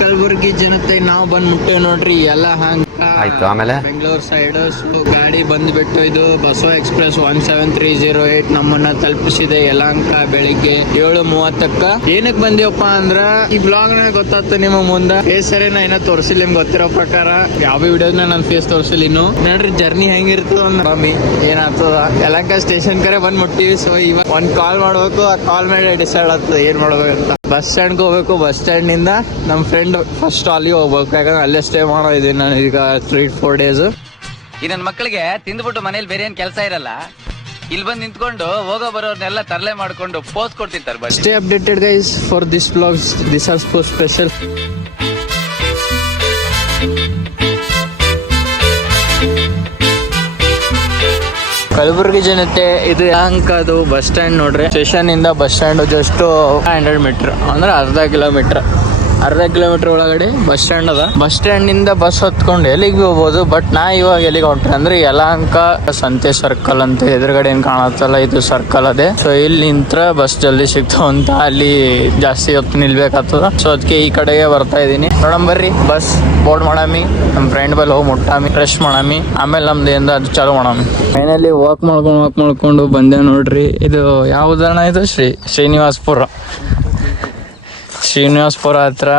ಕಲಬುರ್ಗಿ ಜನತೆ ನಾವು ಬಂದ್ ಮುಟ್ಟೇವ್ ನೋಡ್ರಿ ಎಲ್ಲ ಹಂಗ ಆಯ್ತು. ಆಮೇಲೆ ಬೆಂಗಳೂರು ಸೈಡ್ ಗಾಡಿ ಬಂದ್ಬಿಟ್ಟು ಇದು ಬಸವ ಎಕ್ಸ್ಪ್ರೆಸ್ 17308 ನಮ್ಮನ್ನ ತಲುಪಿಸಿದೆ ಯಲಹಂಕ ಬೆಳಿಗ್ಗೆ 7:30. ಏನಕ್ ಬಂದಿವಪ್ಪ ಅಂದ್ರ ಈ ಬ್ಲಾಗ್ ನ ಗೊತ್ತಾಗ್ತ ನಿಮಗ್ ಮುಂದ ಫೇಸ್ ಸರಿ ನಾ ಏನ ತೋರ್ಸಿಲ್ಲ. ನಿಮ್ಗೆ ಗೊತ್ತಿರೋ ಪ್ರಕಾರ ಯಾವ ವಿಡಿಯೋಸ್ನ ನನ್ ಫೇಸ್ ತೋರ್ಸಿಲ್ಲ ಇನ್ನು. ನೋಡ್ರಿ ಜರ್ನಿ ಹೆಂಗಿರ್ತದ ಮಮ್ಮಿ ಏನಾಗ್ತದ. ಯಲಹಂಕ ಸ್ಟೇಷನ್ ಕರೆ ಬಂದ್ ಮುಟ್ಟಿವಿ. ಸೊ ಇವಾಗ ಒಂದ್ ಕಾಲ್ ಮಾಡ್ಬೇಕು. ಆ ಕಾಲ್ ಮೇಲೆ ಡಿಸೈಡ್ ಆಗ್ತದೆ ಏನ್ ಮಾಡ್ಬೇಕಂತ. ಬಸ್ ಸ್ಟ್ಯಾಂಡ್ ಹೋಗ್ಬೇಕು. ಬಸ್ ಸ್ಟ್ಯಾಂಡ್ ನಿಂದ ನಮ್ ಫ್ರೆಂಡ್ ಫಸ್ಟ್ ಸ್ಟಾಲಿಗೆ ಹೋಗ್ಬೇಕು. ಯಾಕಂದ್ರೆ ಅಲ್ಲೇ ಸ್ಟೇ ಮಾಡೋದಿದ್ದೀನಿ ನಾನು ಈಗ 3-4 days. ಈ ನನ್ನ ಮಕ್ಕಳಿಗೆ ತಿಂದ್ಬಿಟ್ಟು ಮನೇಲಿ ಬೇರೆ ಏನ್ ಕೆಲಸ ಇರಲ್ಲ, ಇಲ್ಲಿ ಬಂದು ನಿಂತ್ಕೊಂಡು ಹೋಗೋ ಬರೋರ್ನೆಲ್ಲ ತರಲೆ ಮಾಡ್ಕೊಂಡು ಪೋಸ್ಟ್ ಕೊಡ್ತಿರ್ತಾರೆ. Stay updated guys for this blogs. This are for special. Kalaburagi ಜನತೆ ಇದು ಯಲಹಂಕದು ಬಸ್ ಸ್ಟ್ಯಾಂಡ್ ನೋಡ್ರಿ. ಸ್ಟೇಷನ್ ಇಂದ ಬಸ್ ಸ್ಟ್ಯಾಂಡ್ ಜಸ್ಟ್ 100 ಮೀಟರ್ ಅಂದ್ರೆ ಅರ್ಧ ಕಿಲೋಮೀಟರ್ ಒಳಗಡೆ ಬಸ್ ಸ್ಟ್ಯಾಂಡ್ ಅದ. ಬಸ್ ಸ್ಟ್ಯಾಂಡ್ ನಿಂದ ಬಸ್ ಹೊತ್ಕೊಂಡು ಎಲ್ಲಿಗೆ ಹೋಗ್ಬೋದು. ಬಟ್ ನಾ ಇವಾಗ ಎಲ್ಲಿಗೆ ಹೊಂಟ್ರೆ ಅಂದ್ರೆ ಯಲಹಂಕ ಸಂತೆ ಸರ್ಕಲ್ ಅಂತ ಎದುರುಗಡೆ ಏನ್ ಕಾಣತ್ತಲ್ಲ ಇದು ಸರ್ಕಲ್ ಅದೇ. ಸೊ ಇಲ್ಲಿ ನಿಂತ್ರ ಬಸ್ ಜಲ್ದಿ ಸಿಗ್ತಾವ ಅಂತ ಅಲ್ಲಿ ಜಾಸ್ತಿ ಹೊತ್ತು ನಿಲ್ಬೇಕಾಗ್ತದ. ಸೊ ಅದಕ್ಕೆ ಈ ಕಡೆಗೆ ಬರ್ತಾ ಇದೀನಿ. ನೋಡಮ್ ಬರ್ರಿ ಬಸ್ ಬೋರ್ಡ್ ಮಾಡಾಮಿ. ನಮ್ ಫ್ರೆಂಡ್ ಬಲ್ಲಿ ಹೋಗಿ ಮುಟ್ಟಾಮಿ, ಫ್ರೆಶ್ ಮಾಡಾಮಿ, ಆಮೇಲೆ ನಮ್ದು ಏನ್ ಅದು ಚಾಲು ಮಾಡಾಮಿ. ಫೈನಲಿ ವಾಕ್ ಮಾಡ್ಕೊಂಡು ಬಂದೆ ನೋಡ್ರಿ. ಇದು ಯಾವ ಉದಾಹರಣೆ ಇದು ಶ್ರೀನಿವಾಸಪುರ ಹತ್ರ